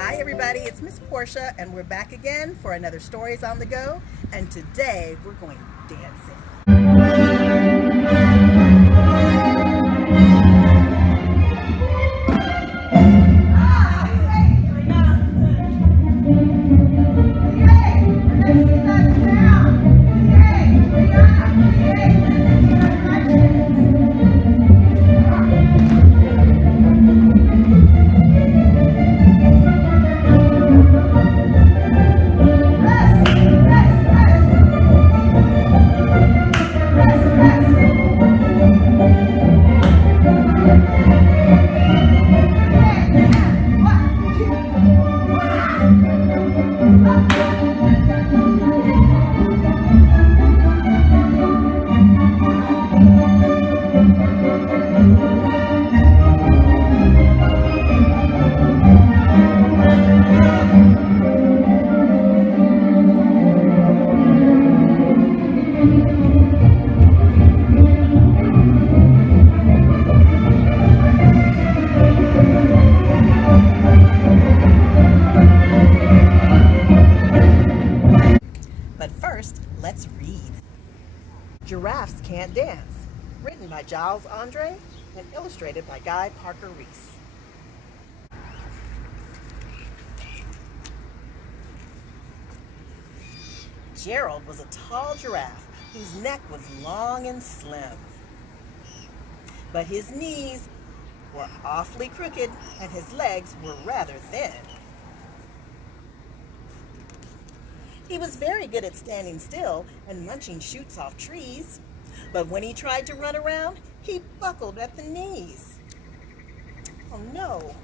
Hi everybody, it's Miss Portia and we're back again for another Stories on the Go, and today we're going dancing. But first, let's read. Giraffes Can't Dance, written by Giles Andre and illustrated by Guy Parker Reese. Gerald was a tall giraffe whose neck was long and slim, but his knees were awfully crooked and his legs were rather thin. He was very good at standing still and munching shoots off trees, but when he tried to run around, he buckled at the knees. Oh no.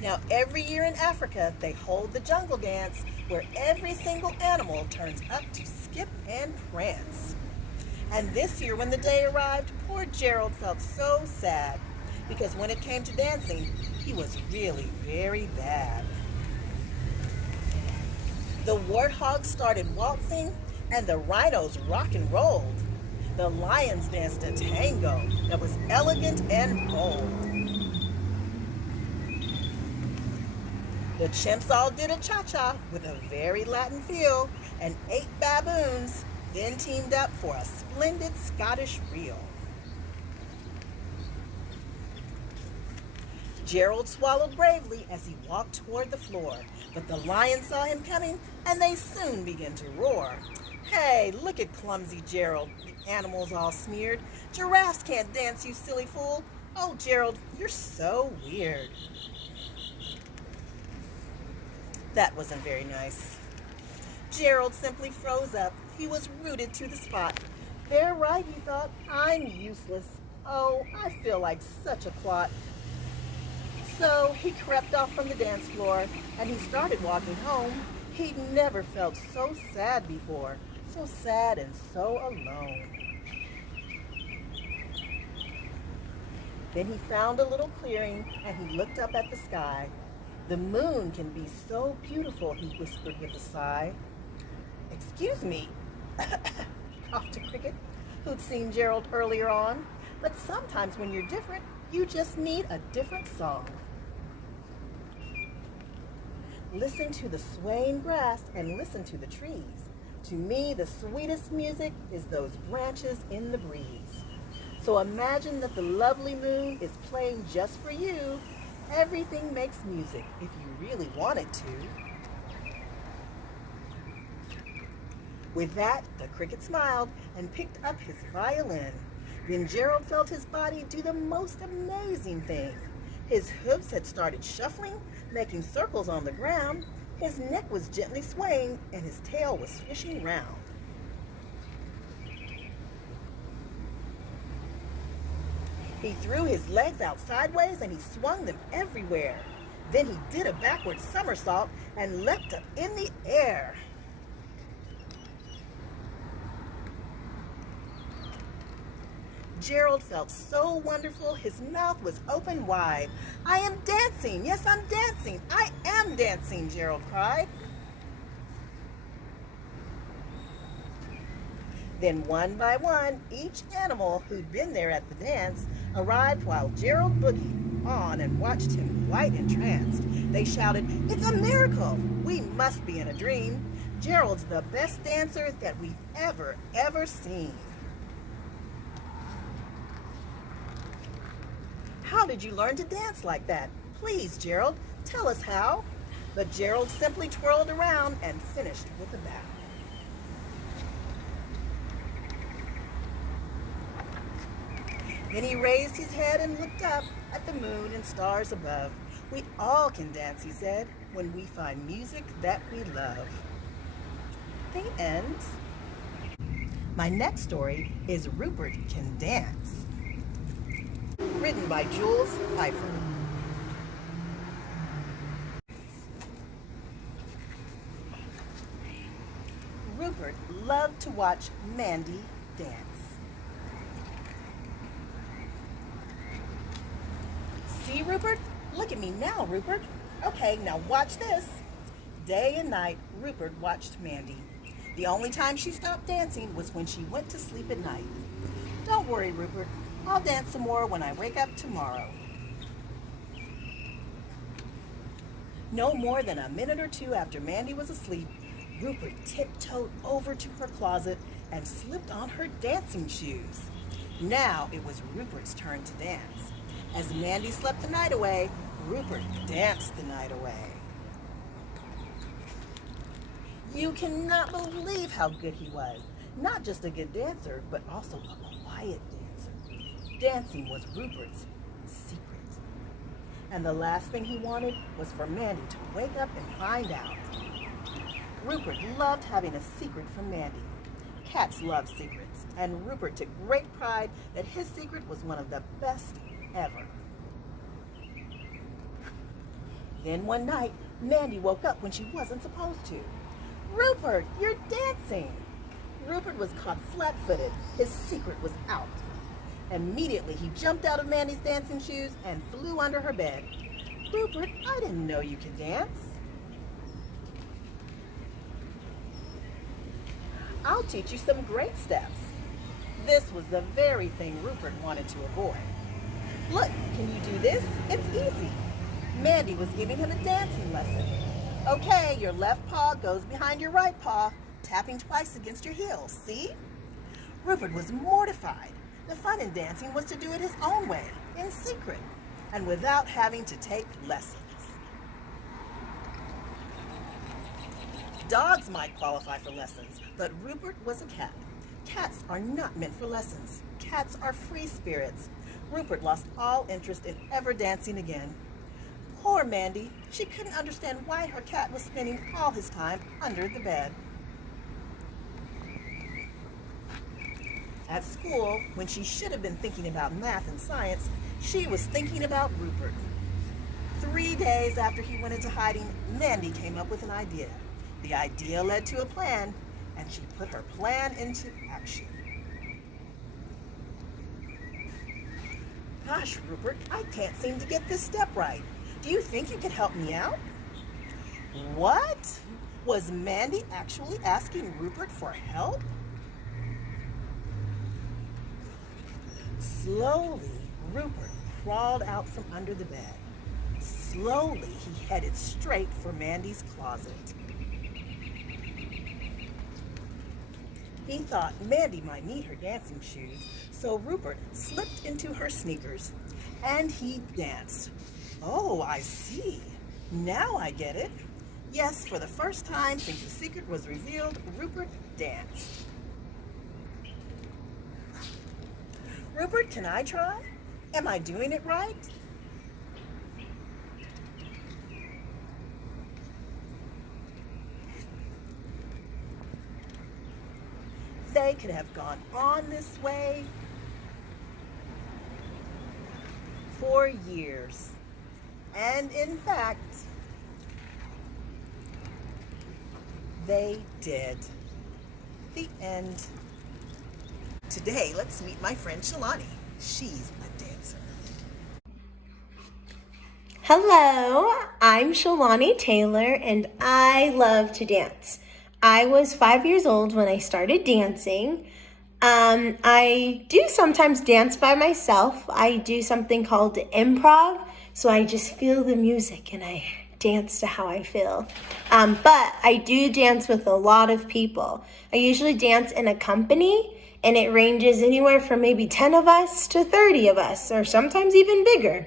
Now every year in Africa, they hold the jungle dance where every single animal turns up to skip and prance. And this year when the day arrived, poor Gerald felt so sad because when it came to dancing, he was really very bad. The warthogs started waltzing and the rhinos rock and rolled. The lions danced a tango that was elegant and bold. The chimps all did a cha-cha with a very Latin feel, and 8 baboons then teamed up for a splendid Scottish reel. Gerald swallowed bravely as he walked toward the floor, but the lions saw him coming and they soon began to roar. Hey, look at clumsy Gerald, the animals all sneered. Giraffes can't dance, you silly fool. Oh, Gerald, you're so weird. That wasn't very nice. Gerald simply froze up. He was rooted to the spot. They're right, he thought. I'm useless. Oh, I feel like such a clot. So he crept off from the dance floor and he started walking home. He'd never felt so sad before, so sad and so alone. Then he found a little clearing and he looked up at the sky. The moon can be so beautiful, he whispered with a sigh. Excuse me, coughed a cricket who'd seen Gerald earlier on, but sometimes when you're different, you just need a different song. Listen to the swaying grass and listen to the trees. To me, the sweetest music is those branches in the breeze. So imagine that the lovely moon is playing just for you. Everything makes music if you really want it to. With that, the cricket smiled and picked up his violin. Then Gerald felt his body do the most amazing thing. His hooves had started shuffling, making circles on the ground. His neck was gently swaying and his tail was swishing round. He threw his legs out sideways and he swung them everywhere. Then he did a backward somersault and leapt up in the air. Gerald felt so wonderful, his mouth was open wide. I am dancing, yes, I'm dancing, I am dancing, Gerald cried. Then one by one, each animal who'd been there at the dance arrived while Gerald boogied on and watched him quite entranced. They shouted, "It's a miracle! We must be in a dream. Gerald's the best dancer that we've ever seen." "How did you learn to dance like that? Please, Gerald, tell us how." But Gerald simply twirled around and finished with a bow. Then he raised his head and looked up at the moon and stars above. "We all can dance," he said, "when we find music that we love." The end. My next story is Rupert Can Dance, written by Jules Pfeiffer. Rupert loved to watch Mandy dance. "See, Rupert? Look at me now, Rupert. Okay, now watch this." Day and night, Rupert watched Mandy. The only time she stopped dancing was when she went to sleep at night. "Don't worry, Rupert. I'll dance some more when I wake up tomorrow." No more than a minute or two after Mandy was asleep, Rupert tiptoed over to her closet and slipped on her dancing shoes. Now it was Rupert's turn to dance. As Mandy slept the night away, Rupert danced the night away. You cannot believe how good he was. Not just a good dancer, but also a quiet dancer. Dancing was Rupert's secret. And the last thing he wanted was for Mandy to wake up and find out. Rupert loved having a secret from Mandy. Cats love secrets, and Rupert took great pride that his secret was one of the best ever. Then one night, Mandy woke up when she wasn't supposed to. "Rupert, you're dancing!" Rupert was caught flat-footed. His secret was out. Immediately, he jumped out of Mandy's dancing shoes and flew under her bed. "Rupert, I didn't know you could dance." "I'll teach you some great steps." This was the very thing Rupert wanted to avoid. "Look, can you do this? It's easy." Mandy was giving him a dancing lesson. "Okay, your left paw goes behind your right paw, tapping twice against your heels. See?" Rupert was mortified. The fun in dancing was to do it his own way, in secret, and without having to take lessons. Dogs might qualify for lessons, but Rupert was a cat. Cats are not meant for lessons. Cats are free spirits. Rupert lost all interest in ever dancing again. Poor Mandy. She couldn't understand why her cat was spending all his time under the bed. At school, when she should have been thinking about math and science, she was thinking about Rupert. 3 days after he went into hiding, Mandy came up with an idea. The idea led to a plan, and she put her plan into action. "Gosh, Rupert, I can't seem to get this step right. Do you think you could help me out?" What? Was Mandy actually asking Rupert for help? Slowly, Rupert crawled out from under the bed. Slowly, he headed straight for Mandy's closet. He thought Mandy might need her dancing shoes, so Rupert slipped into her sneakers, and he danced. Oh, I see. Now I get it. Yes, for the first time since the secret was revealed, Rupert danced. "Rupert, can I try? Am I doing it right?" They could have gone on this way for years. And in fact, they did. The end. Today, let's meet my friend Shalani. She's a dancer. Hello, I'm Shalani Taylor, and I love to dance. I was 5 years old when I started dancing. I do sometimes dance by myself. I do something called improv. So I just feel the music and I dance to how I feel. But I do dance with a lot of people. I usually dance in a company, and it ranges anywhere from maybe 10 of us to 30 of us, or sometimes even bigger.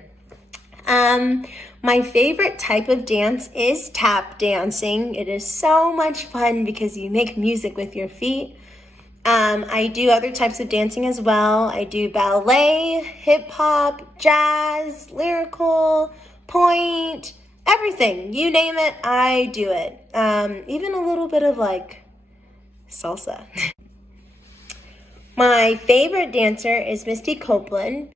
My favorite type of dance is tap dancing. It is so much fun because you make music with your feet. I do other types of dancing as well. I do ballet, hip hop, jazz, lyrical, point, everything. You name it, I do it. Even a little bit of like salsa. My favorite dancer is Misty Copeland.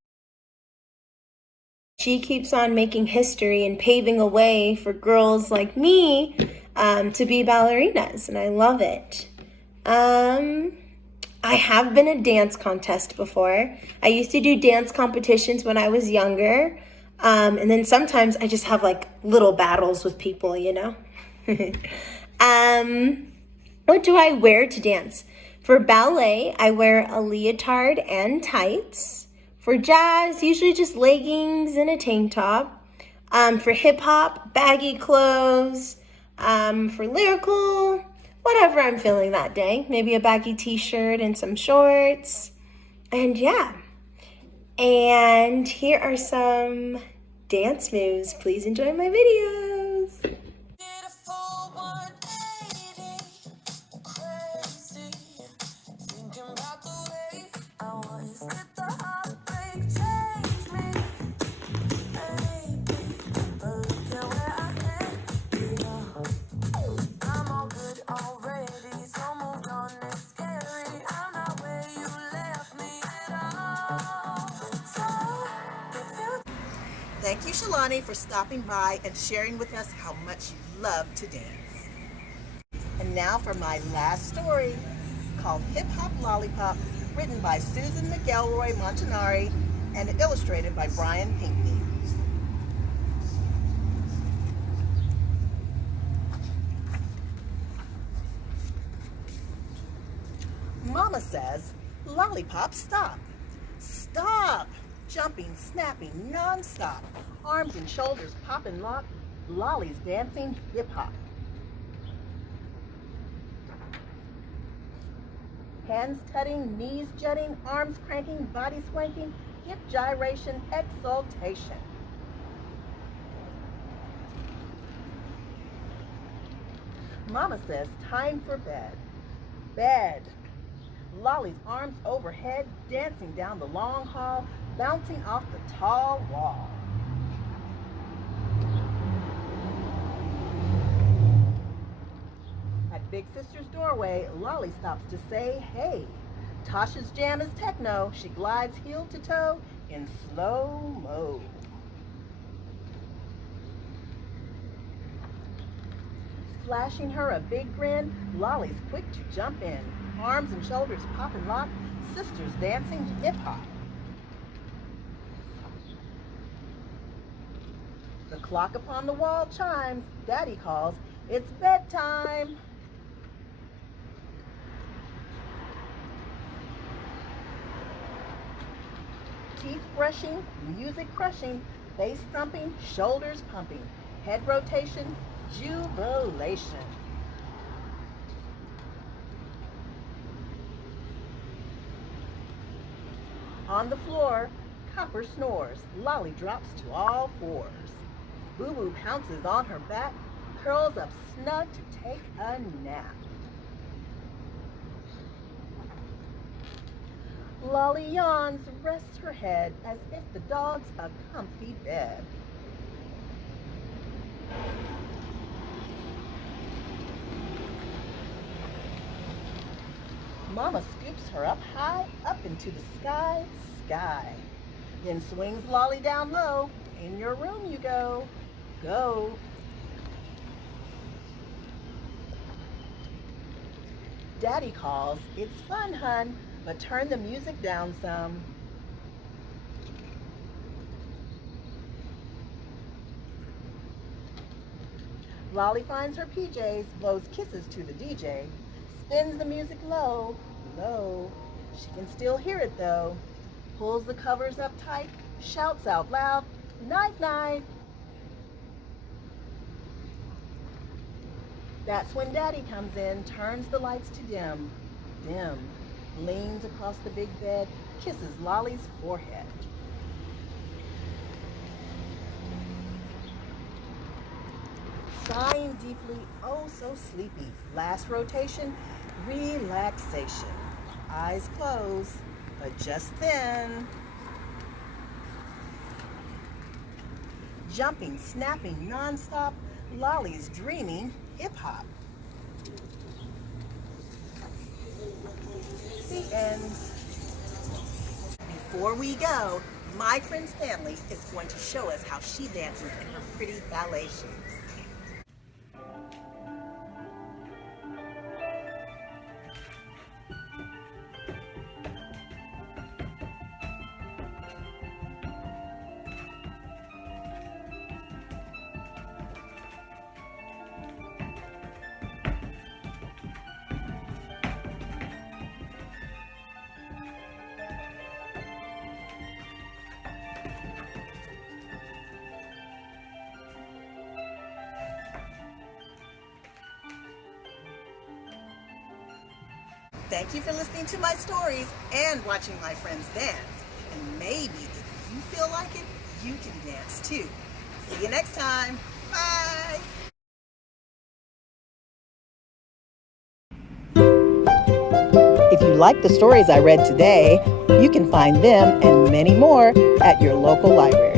She keeps on making history and paving a way for girls like me to be ballerinas, and I love it. I have been a dance contest before. I used to do dance competitions when I was younger. And then sometimes I just have like little battles with people, you know? What do I wear to dance? For ballet, I wear a leotard and tights. For jazz, usually just leggings and a tank top. For hip hop, baggy clothes. For lyrical, whatever I'm feeling that day. Maybe a baggy t-shirt and some shorts. And yeah. And here are some dance moves. Please enjoy my videos. Thank you, Shalani, for stopping by and sharing with us how much you love to dance. And now for my last story, called Hip Hop Lollipop, written by Susan McElroy Montanari and illustrated by Brian Pinkney. Mama says, "Lollipop, stop. Stop!" Jumping, snapping, non-stop. Arms and shoulders pop and lock. Lollies dancing hip-hop. Hands tutting, knees jutting, arms cranking, body swanking, hip gyration, exultation. Mama says, "Time for bed." Bed. Lolly's arms overhead, dancing down the long hall, bouncing off the tall wall. At Big Sister's doorway, Lolly stops to say, "Hey." Tasha's jam is techno. She glides heel to toe in slow-mo. Flashing her a big grin, Lolly's quick to jump in. Arms and shoulders pop and lock, sisters dancing hip-hop. The clock upon the wall chimes. Daddy calls, "It's bedtime." Teeth brushing, music crushing, bass thumping, shoulders pumping, head rotation, jubilation. On the floor, Copper snores. Lolly drops to all fours. Boo Boo pounces on her back, curls up snug to take a nap. Lolly yawns, rests her head as if the dog's a comfy bed. Mama scoops her up high, up into the sky, sky. Then swings Lolly down low. In your room you go, go. Daddy calls, "It's fun, hun, but turn the music down some." Lolly finds her PJs, blows kisses to the DJ, spins the music low, low. She can still hear it though. Pulls the covers up tight, shouts out loud, "Night, night." That's when Daddy comes in, turns the lights to dim, leans across the big bed, kisses Lolly's forehead. Sighing deeply, oh so sleepy. Last rotation, relaxation. Eyes closed, but just then. Jumping, snapping, nonstop, Lolly's dreaming hip-hop. The end. Before we go, my friend Stanley is going to show us how she dances in her pretty ballet shoes. Thank you for listening to my stories and watching my friends dance. And maybe if you feel like it, you can dance too. See you next time. Bye. If you like the stories I read today, you can find them and many more at your local library.